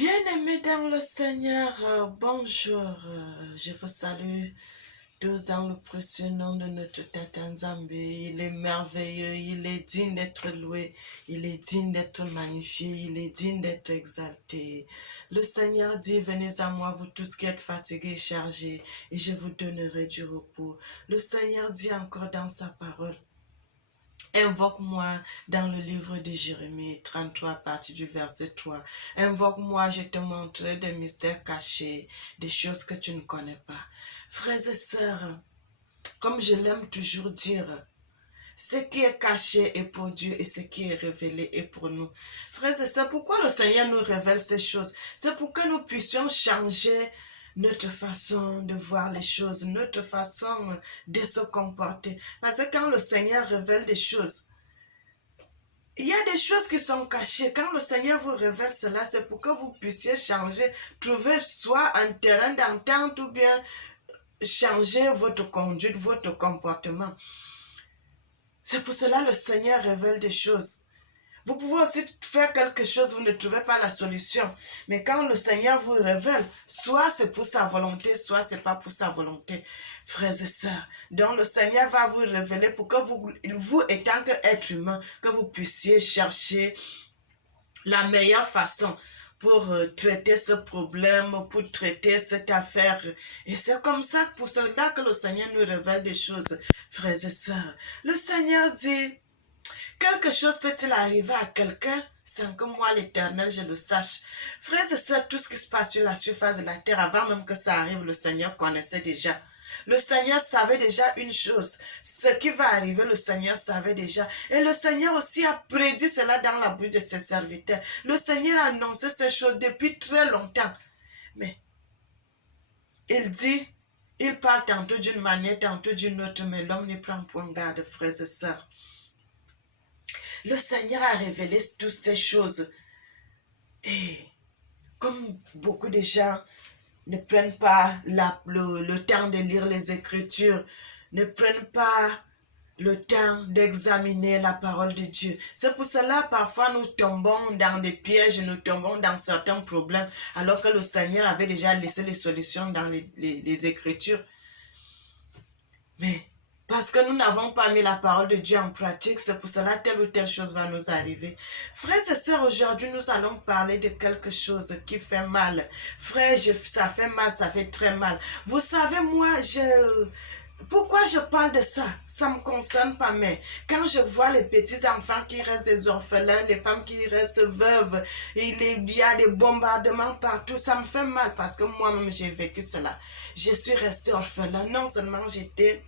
Bien-aimés dans le Seigneur, bonjour, je vous salue tous dans le précieux nom de notre Tata Nzambé. Il est merveilleux, il est digne d'être loué, il est digne d'être magnifié, il est digne d'être exalté. Le Seigneur dit, venez à moi, vous tous qui êtes fatigués et chargés, et je vous donnerai du repos. Le Seigneur dit encore dans sa parole, invoque-moi dans le livre de Jérémie 33, partie du verset 3. Invoque-moi, je te montrerai des mystères cachés, des choses que tu ne connais pas. Frères et sœurs, comme je l'aime toujours dire, ce qui est caché est pour Dieu et ce qui est révélé est pour nous. Frères et sœurs, pourquoi le Seigneur nous révèle ces choses? C'est pour que nous puissions changer notre façon de voir les choses, notre façon de se comporter. Parce que quand le Seigneur révèle des choses, il y a des choses qui sont cachées. Quand le Seigneur vous révèle cela, c'est pour que vous puissiez changer, trouver soit un terrain d'entente ou bien changer votre conduite, votre comportement. C'est pour cela que le Seigneur révèle des choses. Vous pouvez aussi faire quelque chose, vous ne trouvez pas la solution. Mais quand le Seigneur vous révèle, soit c'est pour sa volonté, soit c'est pas pour sa volonté. Frères et sœurs, donc le Seigneur va vous révéler pour que vous étant qu'être humain, que vous puissiez chercher la meilleure façon pour traiter ce problème, pour traiter cette affaire. Et c'est comme ça, pour cela que le Seigneur nous révèle des choses, frères et sœurs. Le Seigneur dit, quelque chose peut-il arriver à quelqu'un sans que moi, l'Éternel, je le sache. Frères et sœurs, tout ce qui se passe sur la surface de la terre, avant même que ça arrive, le Seigneur connaissait déjà. Le Seigneur savait déjà une chose. Ce qui va arriver, le Seigneur savait déjà. Et le Seigneur aussi a prédit cela dans la bouche de ses serviteurs. Le Seigneur a annoncé ces choses depuis très longtemps. Mais il dit, il parle tantôt d'une manière, tantôt d'une autre, mais l'homme ne prend point garde, frères et sœurs. Le Seigneur a révélé toutes ces choses. Et comme beaucoup de gens ne prennent pas le temps de lire les Écritures, ne prennent pas le temps d'examiner la parole de Dieu. C'est pour cela, parfois, nous tombons dans des pièges, nous tombons dans certains problèmes, alors que le Seigneur avait déjà laissé les solutions dans les Écritures. Mais parce que nous n'avons pas mis la parole de Dieu en pratique, c'est pour cela telle ou telle chose va nous arriver. Frères et sœurs, aujourd'hui, nous allons parler de quelque chose qui fait mal. Frère, ça fait mal, ça fait très mal. Vous savez, moi, pourquoi je parle de ça? Ça ne me concerne pas, mais quand je vois les petits enfants qui restent des orphelins, les femmes qui restent veuves, il y a des bombardements partout, ça me fait mal parce que moi-même j'ai vécu cela. Je suis restée orphelin. Non seulement j'étais,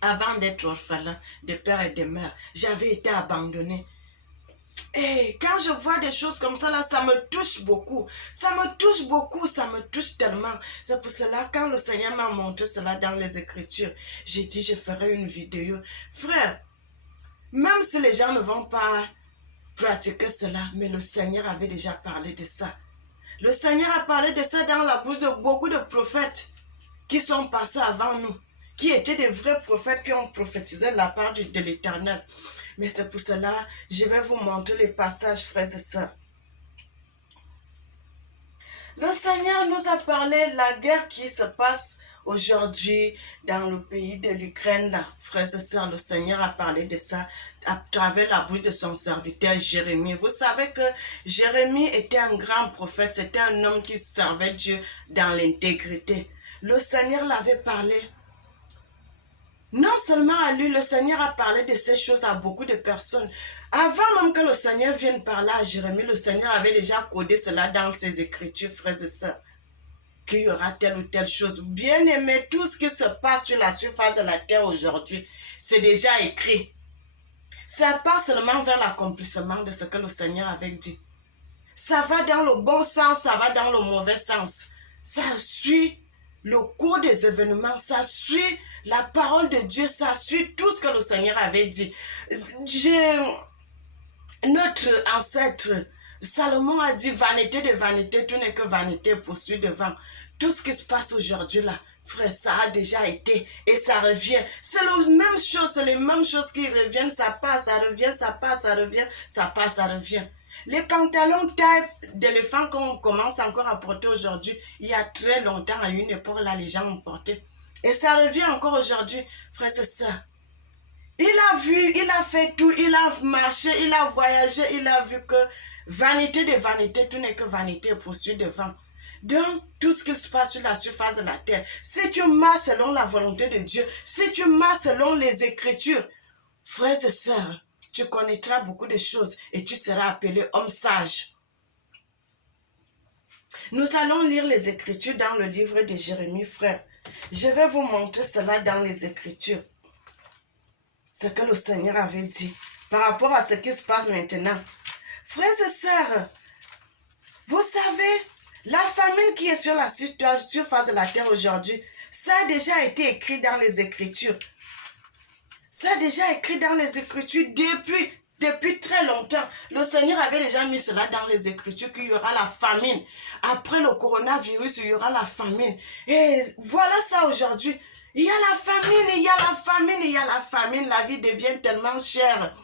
avant d'être orphelin de père et de mère, j'avais été abandonnée. Et quand je vois des choses comme ça, là, ça me touche beaucoup. Ça me touche beaucoup, ça me touche tellement. C'est pour cela, quand le Seigneur m'a montré cela dans les Écritures, j'ai dit, je ferai une vidéo. Frère, même si les gens ne vont pas pratiquer cela, mais le Seigneur avait déjà parlé de ça. Le Seigneur a parlé de ça dans la bouche de beaucoup de prophètes qui sont passés avant nous, qui étaient des vrais prophètes qui ont prophétisé la part de l'Éternel. Mais c'est pour cela, je vais vous montrer les passages, frères et sœurs. Le Seigneur nous a parlé de la guerre qui se passe aujourd'hui dans le pays de l'Ukraine. Frères et sœurs, le Seigneur a parlé de ça à travers la bouche de son serviteur Jérémie. Vous savez que Jérémie était un grand prophète, c'était un homme qui servait Dieu dans l'intégrité. Le Seigneur l'avait parlé. Non seulement à lui, le Seigneur a parlé de ces choses à beaucoup de personnes. Avant même que le Seigneur vienne parler à Jérémie, le Seigneur avait déjà codé cela dans ses Écritures, frères et sœurs, qu'il y aura telle ou telle chose. Bien aimé, tout ce qui se passe sur la surface de la terre aujourd'hui, c'est déjà écrit. Ça part seulement vers l'accomplissement de ce que le Seigneur avait dit. Ça va dans le bon sens, ça va dans le mauvais sens. Ça suit le cours des événements, ça suit la parole de Dieu, ça suit tout ce que le Seigneur avait dit. Notre ancêtre Salomon a dit, vanité de vanité, tout n'est que vanité, poursuit devant. Tout ce qui se passe aujourd'hui là, frère, ça a déjà été et ça revient. C'est la même chose, c'est les mêmes choses qui reviennent, ça passe, ça revient, ça passe, ça revient, ça passe, ça revient. Les pantalons taille d'éléphant qu'on commence encore à porter aujourd'hui, il y a très longtemps, à une époque, là, les gens ont porté. Et ça revient encore aujourd'hui, frère, c'est ça. Il a vu, il a fait tout, il a marché, il a voyagé, il a vu que vanité de vanité, tout n'est que vanité et poursuite devant. Donc, tout ce qui se passe sur la surface de la terre, si tu marches selon la volonté de Dieu, si tu marches selon les Écritures, frères et sœurs, tu connaîtras beaucoup de choses et tu seras appelé homme sage. Nous allons lire les Écritures dans le livre de Jérémie, frère. Je vais vous montrer cela dans les Écritures. Ce que le Seigneur avait dit par rapport à ce qui se passe maintenant. Frères et sœurs, vous savez, la famine qui est sur la surface de la terre aujourd'hui, ça a déjà été écrit dans les Écritures. Ça a déjà écrit dans les Écritures depuis très longtemps. Le Seigneur avait déjà mis cela dans les Écritures qu'il y aura la famine. Après le coronavirus, il y aura la famine. Et voilà ça aujourd'hui. Il y a la famine, il y a la famine, il y a la famine. La vie devient tellement chère.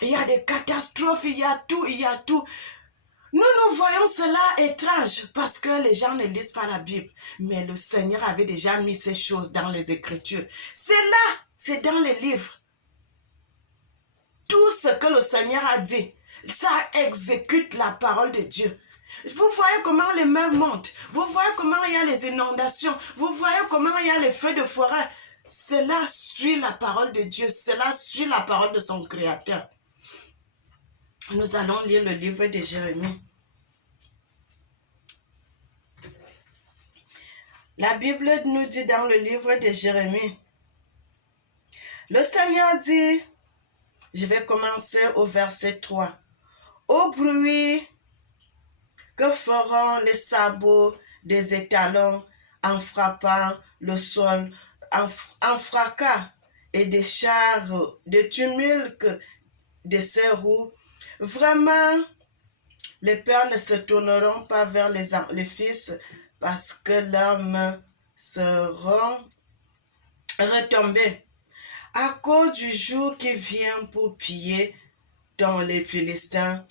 Il y a des catastrophes, il y a tout, il y a tout. Nous voyons cela étrange parce que les gens ne lisent pas la Bible. Mais le Seigneur avait déjà mis ces choses dans les Écritures. C'est là, c'est dans les livres. Tout ce que le Seigneur a dit, ça exécute la parole de Dieu. Vous voyez comment les mers montent. Vous voyez comment il y a les inondations. Vous voyez comment il y a les feux de forêt. Cela suit la parole de Dieu. Cela suit la parole de son Créateur. Nous allons lire le livre de Jérémie. La Bible nous dit dans le livre de Jérémie, le Seigneur dit, je vais commencer au verset 3. Au bruit que feront les sabots des étalons en frappant le sol, en fracas et des chars, de tumulte de ses roues, vraiment, les pères ne se tourneront pas vers les fils parce que leurs mains seront retombées. À cause du jour qui vient pour piller dans les Philistins,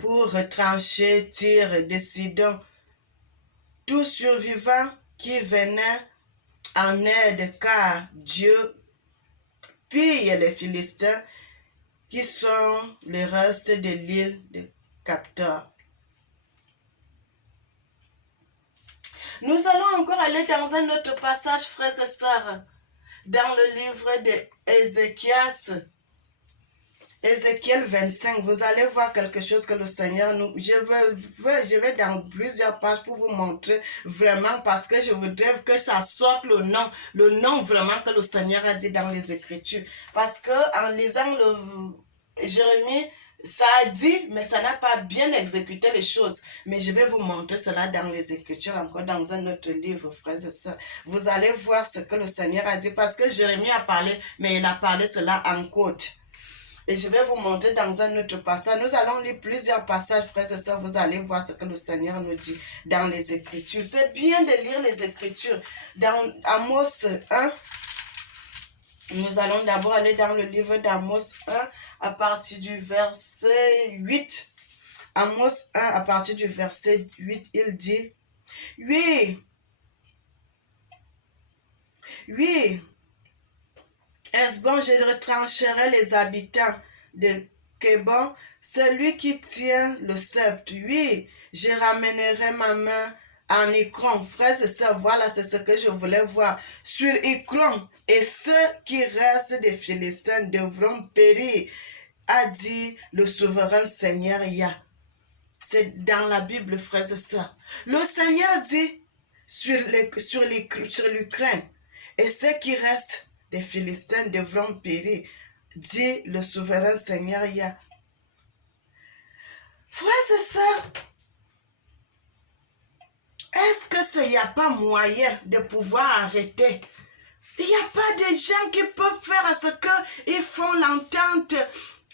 pour retrancher Tyr de Sidon, tout survivant qui venait en aide, car Dieu pille les Philistins qui sont les restes de l'île de Captor. Nous allons encore aller dans un autre passage, frères et sœurs, dans le livre d'Ézéchias, Ézéchiel 25. Vous allez voir quelque chose que le Seigneur nous... Je vais dans plusieurs pages pour vous montrer vraiment, parce que je voudrais que ça sorte le nom vraiment que le Seigneur a dit dans les Écritures. Parce que en lisant le Jérémie, ça a dit, mais ça n'a pas bien exécuté les choses. Mais je vais vous montrer cela dans les Écritures, encore dans un autre livre, frères et sœurs. Vous allez voir ce que le Seigneur a dit, parce que Jérémie a parlé, mais il a parlé cela en code. Et je vais vous montrer dans un autre passage. Nous allons lire plusieurs passages, frères et sœurs. Vous allez voir ce que le Seigneur nous dit dans les Écritures. C'est bien de lire les Écritures. Dans Amos 1, nous allons d'abord aller dans le livre d'Amos 1 à partir du verset 8. Amos 1 à partir du verset 8, il dit, oui, est-ce bon, je retrancherai les habitants de Kébon, celui qui tient le sceptre. Oui, je ramènerai ma main en Écron. Frères et sœurs, voilà, c'est ce que je voulais voir. Sur Écron, et ceux qui restent des Philistins devront périr, a dit le souverain Seigneur Yah. C'est dans la Bible, frères et sœurs. Le Seigneur dit sur l'Ukraine, et ceux qui restent des Philistins devront périr, dit le souverain Seigneur Yah. Frères et sœurs, est-ce que il n'y a pas moyen de pouvoir arrêter? Il n'y a pas de gens qui peuvent faire à ce qu'ils font l'entente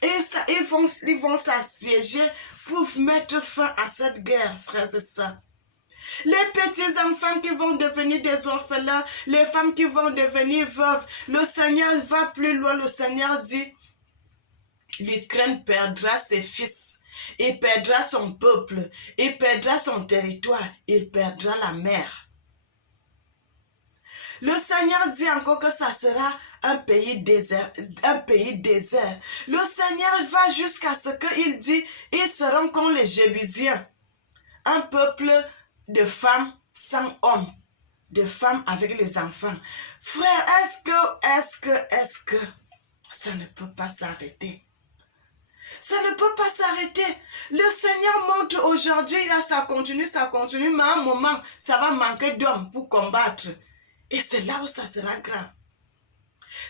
et ils vont s'assiéger pour mettre fin à cette guerre, frères et sœurs. Les petits enfants qui vont devenir des orphelins, les femmes qui vont devenir veuves, le Seigneur va plus loin, le Seigneur dit, l'Ukraine perdra ses fils. il perdra son peuple, il perdra son territoire, il perdra la mer. Le Seigneur dit encore que ça sera un pays désert, un pays désert. Le Seigneur va jusqu'à ce qu'il dit, ils seront comme les Jébusiens, un peuple de femmes sans hommes, de femmes avec les enfants. Frère, est-ce que ça ne peut pas s'arrêter? Ça ne peut pas s'arrêter. Le Seigneur montre aujourd'hui, là, ça continue, mais à un moment, ça va manquer d'hommes pour combattre. Et c'est là où ça sera grave.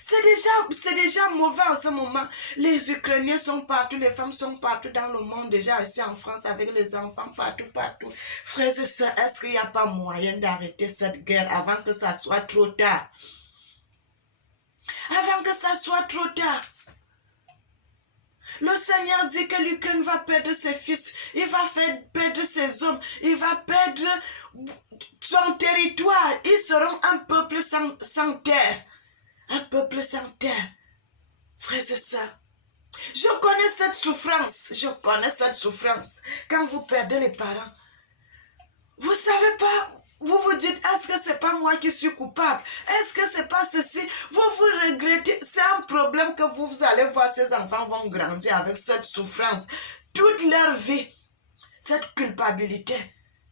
C'est déjà mauvais en ce moment. Les Ukrainiens sont partout, les femmes sont partout dans le monde, déjà ici en France avec les enfants partout. Frères et sœurs, est-ce qu'il n'y a pas moyen d'arrêter cette guerre avant que ça soit trop tard? Avant que ça soit trop tard. Le Seigneur dit que l'Ukraine va perdre ses fils, il va faire perdre ses hommes, il va perdre son territoire. Ils seront un peuple sans terre. Un peuple sans terre. Frères et sœurs, je connais cette souffrance. Quand vous perdez les parents, vous savez pas, vous vous dites, est-ce que c'est pas moi qui suis coupable? Est-ce que c'est pas ceci? Vous regrettez. C'est un problème que vous allez voir, ces enfants vont grandir avec cette souffrance toute leur vie. Cette culpabilité.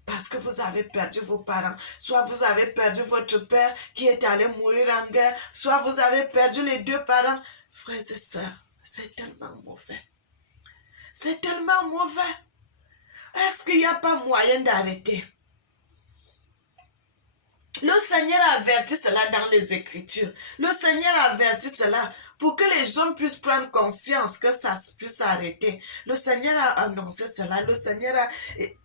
Parce que vous avez perdu vos parents. Soit vous avez perdu votre père qui est allé mourir en guerre. Soit vous avez perdu les deux parents. Frères et sœurs, c'est tellement mauvais. C'est tellement mauvais. Est-ce qu'il n'y a pas moyen d'arrêter? Le Seigneur a averti cela dans les Écritures. Le Seigneur a averti cela pour que les hommes puissent prendre conscience que ça puisse s'arrêter. Le Seigneur a annoncé cela.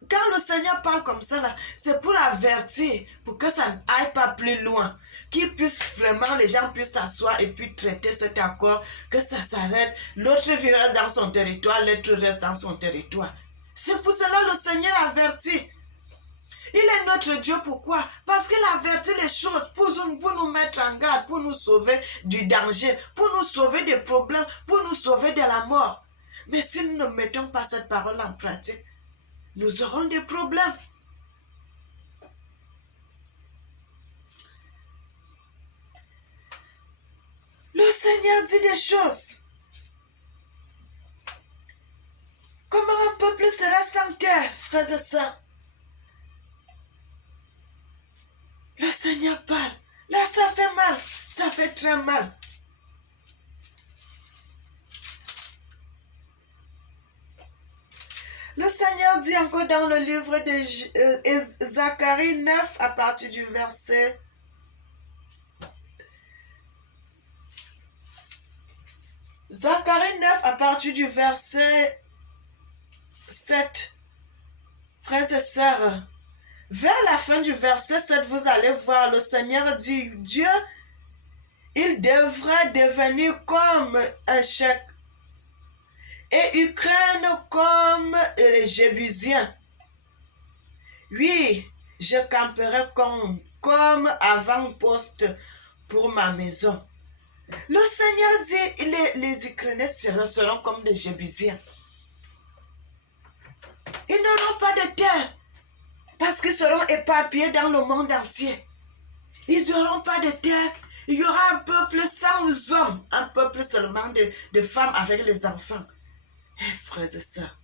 Quand le Seigneur parle comme ça, c'est pour avertir, pour que ça n'aille pas plus loin. Les gens puissent s'asseoir et puis traiter cet accord, que ça s'arrête. L'autre reste dans son territoire, l'autre reste dans son territoire. C'est pour cela que le Seigneur a averti. Il est notre Dieu, pourquoi? Parce qu'il avertit les choses pour nous mettre en garde, pour nous sauver du danger, pour nous sauver des problèmes, pour nous sauver de la mort. Mais si nous ne mettons pas cette parole en pratique, nous aurons des problèmes. Le Seigneur dit des choses. Comment un peuple sera sans terre, frères et sœurs? Le Seigneur parle. Là, ça fait mal. Ça fait très mal. Le Seigneur dit encore dans le livre de Zacharie 9, à partir du verset... Zacharie 9, à partir du verset 7. Frères et sœurs, vers la fin du verset 7, vous allez voir, le Seigneur dit, Dieu, il devrait devenir comme un chèque, et Ukraine comme les Jébusiens. Oui, je camperai comme avant-poste pour ma maison. Le Seigneur dit, les Ukrainiens seront comme les Jébusiens. Ils n'auront pas de terre. Parce qu'ils seront éparpillés dans le monde entier. Ils n'auront pas de terre. Il y aura un peuple sans hommes. Un peuple seulement de femmes avec les enfants. Eh, frères et sœurs,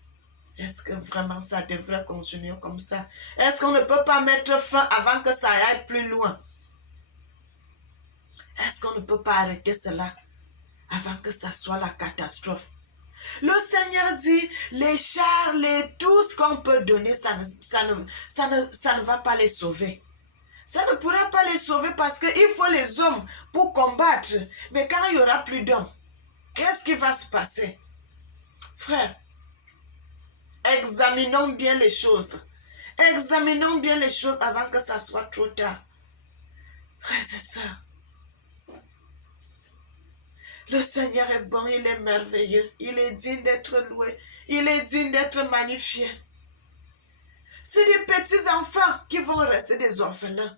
est-ce que vraiment ça devrait continuer comme ça? Est-ce qu'on ne peut pas mettre fin avant que ça aille plus loin? Est-ce qu'on ne peut pas arrêter cela avant que ça soit la catastrophe? Le Seigneur dit, les chars, tout ce qu'on peut donner, ça ne va pas les sauver. Ça ne pourra pas les sauver parce qu'il faut les hommes pour combattre. Mais quand il n'y aura plus d'hommes, qu'est-ce qui va se passer? Frère, examinons bien les choses. Examinons bien les choses avant que ça soit trop tard. Frères et sœurs, le Seigneur est bon, il est merveilleux, il est digne d'être loué, il est digne d'être magnifié. C'est des petits enfants qui vont rester des orphelins.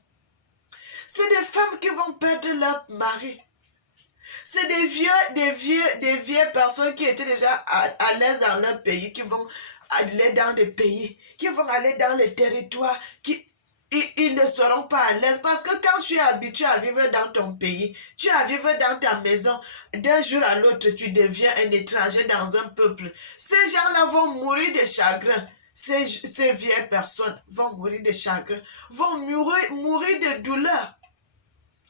C'est des femmes qui vont perdre leur mari. C'est des vieilles personnes qui étaient déjà à l'aise dans leur pays qui vont aller dans des pays, qui vont aller dans les territoires, ils ne seront pas à l'aise parce que quand tu es habitué à vivre dans ton pays, tu es à vivre dans ta maison, d'un jour à l'autre, tu deviens un étranger dans un peuple. Ces gens-là vont mourir de chagrin. Ces vieilles personnes vont mourir de chagrin, vont mourir de douleur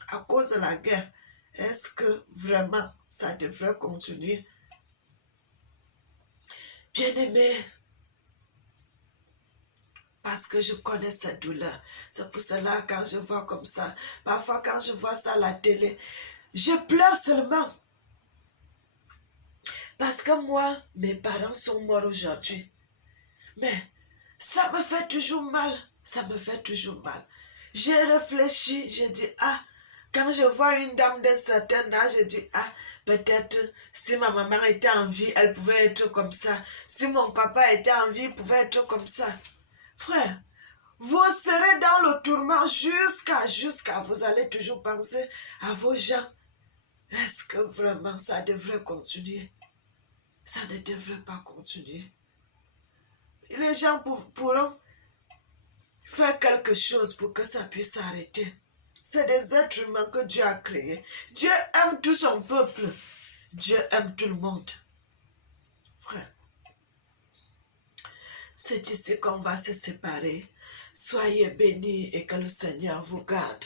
à cause de la guerre. Est-ce que vraiment ça devrait continuer? Bien-aimé, parce que je connais cette douleur. C'est pour cela quand je vois comme ça, parfois quand je vois ça à la télé, je pleure seulement. Parce que moi, mes parents sont morts aujourd'hui. Mais ça me fait toujours mal. Ça me fait toujours mal. J'ai réfléchi, j'ai dit, ah, quand je vois une dame d'un certain âge, je dis, ah, peut-être si ma maman était en vie, elle pouvait être comme ça. Si mon papa était en vie, il pouvait être comme ça. Frère, vous serez dans le tourment jusqu'à vous allez toujours penser à vos gens. Est-ce que vraiment ça devrait continuer? Ça ne devrait pas continuer. Les gens pourront faire quelque chose pour que ça puisse s'arrêter. C'est des êtres humains que Dieu a créés. Dieu aime tout son peuple. Dieu aime tout le monde. Frère, c'est ici qu'on va se séparer. Soyez bénis et que le Seigneur vous garde.